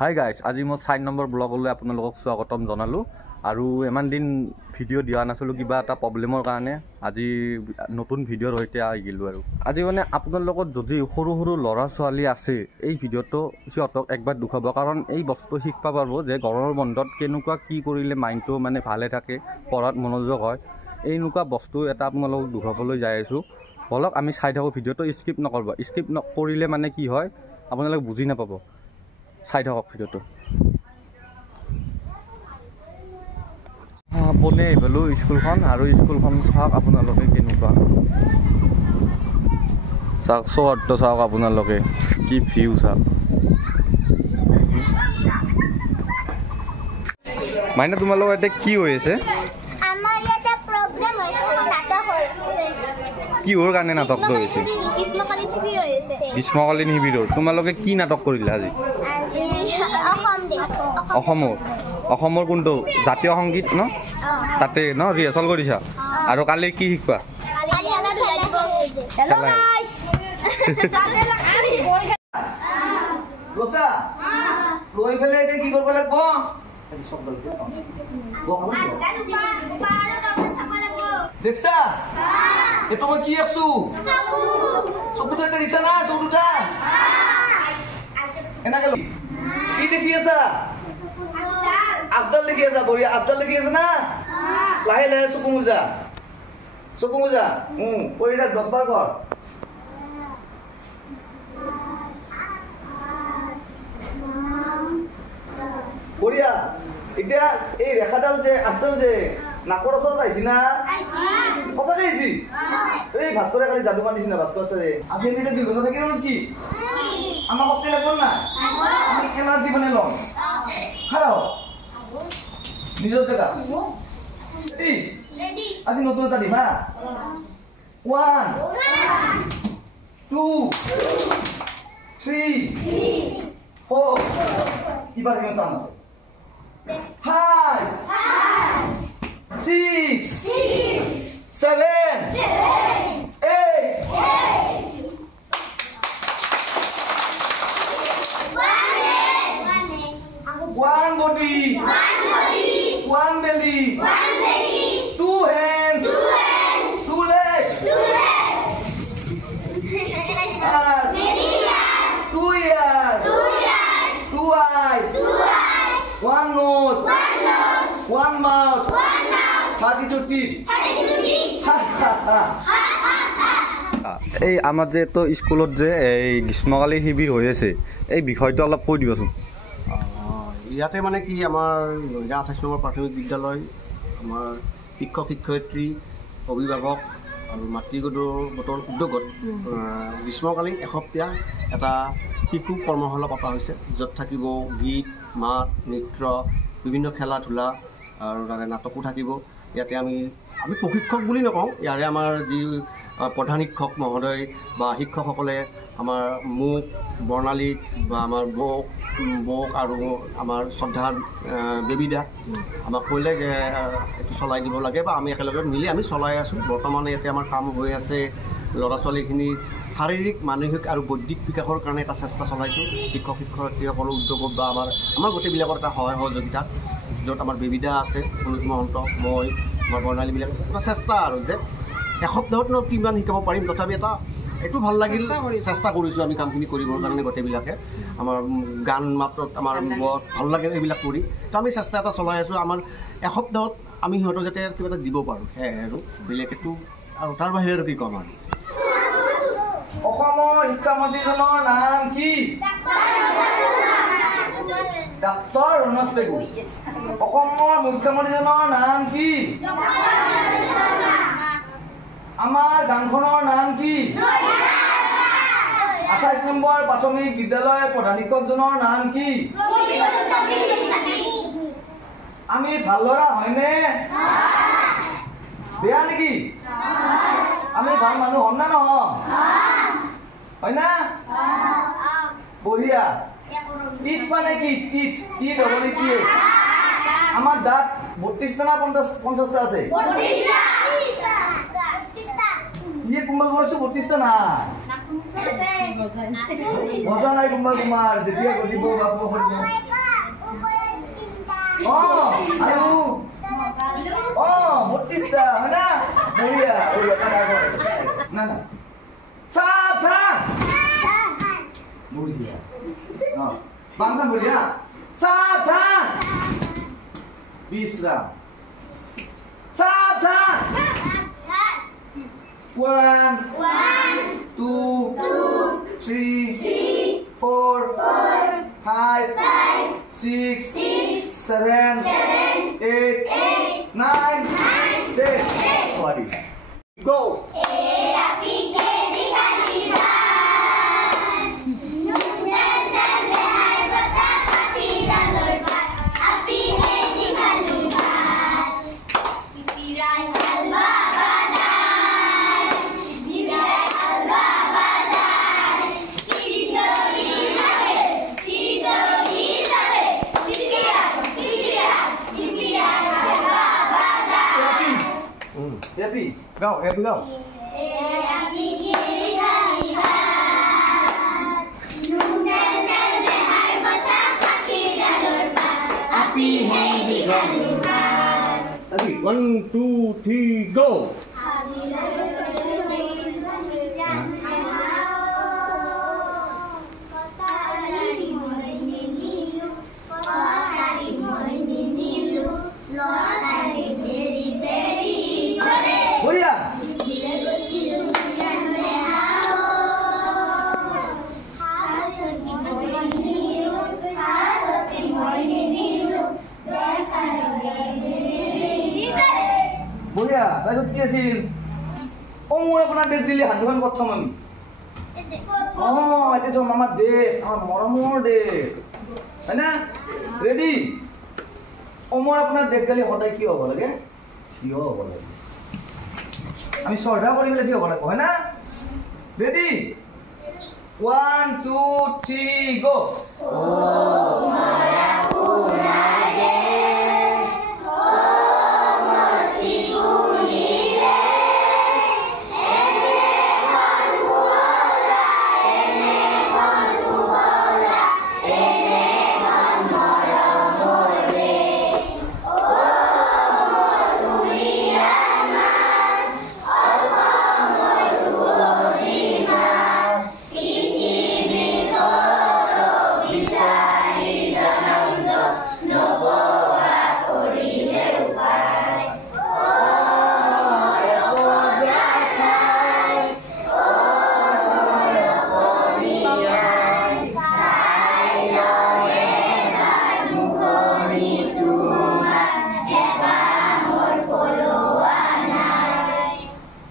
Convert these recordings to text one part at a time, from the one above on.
Hi guys, আজি মই 4 number ব্লগলৈ আপোনালোকক স্বাগতম জনালোঁ। আৰু ইমান দিন ভিডিঅ' দিয়া নাছিলোঁ, কিবা এটা প্ৰব্লেমৰ কাৰণে আজি নতুন ভিডিঅ'ৰ সৈতে আহিলোঁ। আৰু আজি মানে আপোনালোকৰ যদি সৰু সৰু ল'ৰা ছোৱালী আছে, এই ভিডিঅ'টো সিহঁতক একবাৰ দেখুৱাব, কাৰণ এই বস্তুটো শিকিব পাৰিব যে গৰমৰ বন্ধত কেনেকুৱা কি কৰিলে মাইণ্ডটো মানে ভালে থাকে, পঢ়াত মনোযোগ হয়। এনেকুৱা বস্তু এটা আপোনালোকক দেখুৱাবলৈ যাই আছোঁ। বলক আমি চাই থাকোঁ ভিডিঅ'টো, স্কিপ নকৰিব। স্কিপ নকৰিলে মানে কি হয় আপোনালোকে বুজি নাপাব। চাই থাকক ভিডিঅ'টো। পোনে আহিলোঁ স্কুলখন, আৰু স্কুলখন চাওক আপোনালোকে কেনেকুৱা। চাওক চহৰটো চাওক আপোনালোকে, কি ভিউ চাওক। মাইনা তোমালোকৰ এতিয়া কি হৈ আছে? কিহৰ কাৰণে নাটকটো হৈছে? গ্ৰীষ্মকালীন শিবিৰৰ। তোমালোকে কি নাটক কৰিলা আজি? অসমৰ কোনটো জাতীয় সংগীত ন? তাতে ন ৰিহাৰ্চেল কৰিছা? আৰু কালি কি শিকবা? দেখছা এটো মই কি আছো চকুতে দিছা না চকুটা এনেকে কি দেখি আছা? আজদাল দেখি আছা? বঢ়িয়া। আজদাল দেখি আছা না? লাহে লাহে চকু মুজা কৰি থাক 10 বাৰ কৰ। বঢ়িয়া। এতিয়া এই ৰেখাডাল যে আজদাল যে নাকৰ ওচৰত আহিছি না? সঁচাকে আহিছি? এই ভাস্কৰে কালি যাদু মানিছি না? ভাস্কৰ ছাৰে আজি এনে 2 ঘণ্টা থাকিল কি আমাক শক্তি লাগব না? আমি এনাৰ্জি বনাই লম। খাও নিজৰ জেগা ৰেডি। আজি নতুন এটা দিম হা। 1 2 3 4 ইবাৰ কিমান টান আছে? 5 6 7 8 One body, one belly, 2 hands, 2 legs, 2 ears, 2 eyes, 1 nose, 1 mouth, 32 teeth. এই আমাৰ যে তো স্কুলত যে এই গ্ৰীষ্মকালীন শিবিৰ হৈ আছে, এই বিষয়টো অলপ কৈ দিবচোন। ইয়াতে মানে কি আমাৰ 28 নম্বৰ প্ৰাথমিক বিদ্যালয়, আমাৰ শিক্ষক শিক্ষয়িত্ৰী, অভিভাৱক আৰু মাতৃগোটৰ উদ্যোগত গ্ৰীষ্মকালীন এসপ্তীয়া এটা শিশু কৰ্মশালা পতা হৈছে, য'ত থাকিব গীত, মাত, নৃত্য, বিভিন্ন খেলা ধূলা আৰু তাৰে নাটকো থাকিব। ইয়াতে আমি প্ৰশিক্ষক বুলি নকওঁ, ইয়াৰে আমাৰ যি প্ৰধান শিক্ষক মহোদয় বা শিক্ষকসকলে আমাৰ মোক, বৰ্ণালী বা আমাৰ বৌক আৰু আমাৰ শ্ৰদ্ধাৰ বেবিদা আমাক কৈলে যে এইটো চলাই দিব লাগে, বা আমি একেলগে মিলি আমি চলাই আছোঁ। বৰ্তমান ইয়াতে আমাৰ কাম হৈ আছে ল'ৰা ছোৱালীখিনিৰ শাৰীৰিক, মানসিক আৰু বৌদ্ধিক বিকাশৰ কাৰণে এটা চেষ্টা চলাইছোঁ শিক্ষক শিক্ষয়িত্ৰীসকলৰ উদ্যোগত বা আমাৰ গোটেইবিলাকৰ এটা সহায় সহযোগিতা, য'ত আমাৰ বেবিদা আছে, অনুজ মহন্ত, মই, আমাৰ বৰ্ণালীবিলাক এটা চেষ্টা আৰু যে এসপ্তাহতনো কিমান শিকাব পাৰিম, তথাপি এটা এইটো ভাল লাগিল, চেষ্টা কৰিছোঁ আমি কামখিনি কৰিবৰ কাৰণে গোটেইবিলাকে। আমাৰ গান মাত্ৰত আমাৰ বৰ ভাল লাগে এইবিলাক কৰি, তো আমি চেষ্টা এটা চলাই আছোঁ। আমাৰ এসপ্তাহত আমি সিহঁতক যাতে কিবা এটা দিব পাৰোঁ, সেয়াই আৰু বেলেগেতো আৰু তাৰ বাহিৰে আৰু কি ক'ম আৰু। অসমৰ শিক্ষামন্ত্ৰীজনৰ নাম কি? ডাক্তৰ ৰণোজ পেগু। অসমৰ মুখ্যমন্ত্ৰীজনৰ নাম কি? আমাৰ গাঁওখনৰ নাম কি? 28 নম্বৰ প্ৰাথমিক বিদ্যালয়ৰ প্ৰধান শিক্ষকজনৰ নাম কি? আমি ভাল ল'ৰা হয়নে? বেয়া নেকি? আমি ভাল মানুহ হ'ম না নহ'ম? হয় না? বঢ়িয়া। টিট মানে কি? টিট হ'ব নেকি? আমাৰ দাঁত 32টা না 50টা আছে? ये कुमार कुमार से 32 ना मजा নাই কুমার কুমার যেতিয়া গজিব বাপু আৰু 32টা হয় না বঢ়িয়া বঢ়িয়া না না সাবধান বঢ়িয়া বাংলা বঢ়িয়া সাবধান বিশ্রাম সাবধান 1 2 3 4 5 6 7 8 9 10 What is go Happy. Go, happy go. Happy. 1, 2, 3, go. Boriya. Boriya, তাইতো কি আছিল? মোৰ আপোনাৰ ডেট দিলে হাতখন প্ৰথম আমি। এতিয়াতো আমাৰ ডেট, আমাৰ মৰমৰ ডেট। হয় না? ৰেডি? মোৰ আপোনাৰ ডেট গালি সদায় কি হ'ব লাগে? থিয় হ'ব লাগে। আমি শ্ৰদ্ধা কৰি পেলাই থিয় হ'ব লাগিব, হয় না? ৰেডি? 1 2 3 গো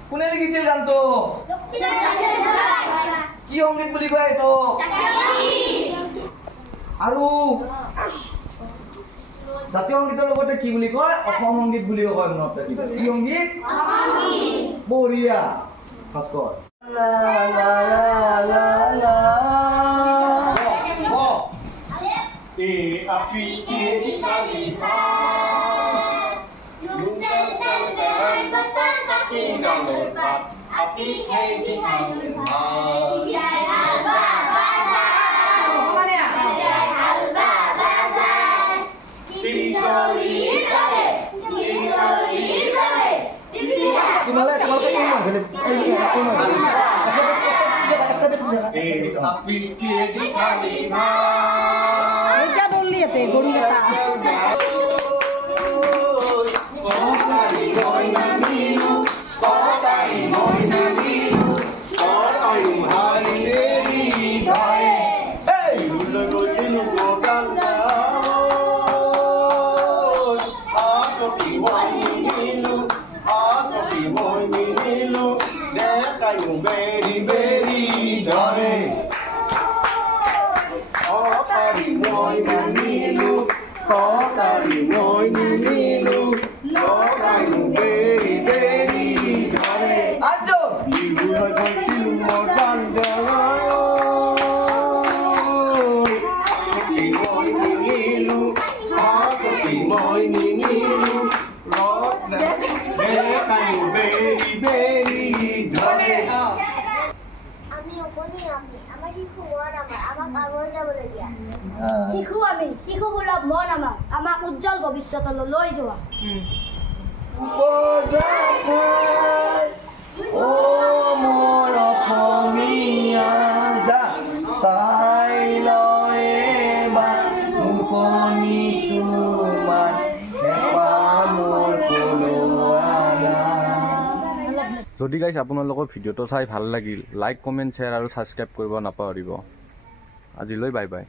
কোনে লিখিছিল গানটো কি সংগীত বুলি কয় এইটো আৰু জাতীয় সংগীতৰ লগতে কি বুলি কয় অসম সংগীত বুলি কয় মনত ৰাখিব কি সংগীত বঢ়িয়া ভাস্কৰ লা লা লা লা api di kalimat kaki dan lebat api di kalimat biar alba bazar biar alba bazar pisori sore gimana kalau kayak api di kalimat Gurita. Có tari ngồi nilu lo kayu beri beri dare ajo ibu lagi mau dandang sepi ngồi nilu sepi ngồi nilu lo kayu beri beri dare আমি ওপরে আমি আমার কি খবর আমার আমার কাগজ যাব লাগিয়া শিশু আমি শিশু সুলভ মন আমাক উজ্জ্বল ভৱিষ্যতলৈ লৈ যোৱা যদি গাইছ আপোনালোকৰ ভিডিঅ'টো চাই ভাল লাগিল লাইক কমেণ্ট শ্বেয়াৰ আৰু ছাবস্ক্ৰাইব কৰিব নাপাহৰিব আজিলৈ বাই বাই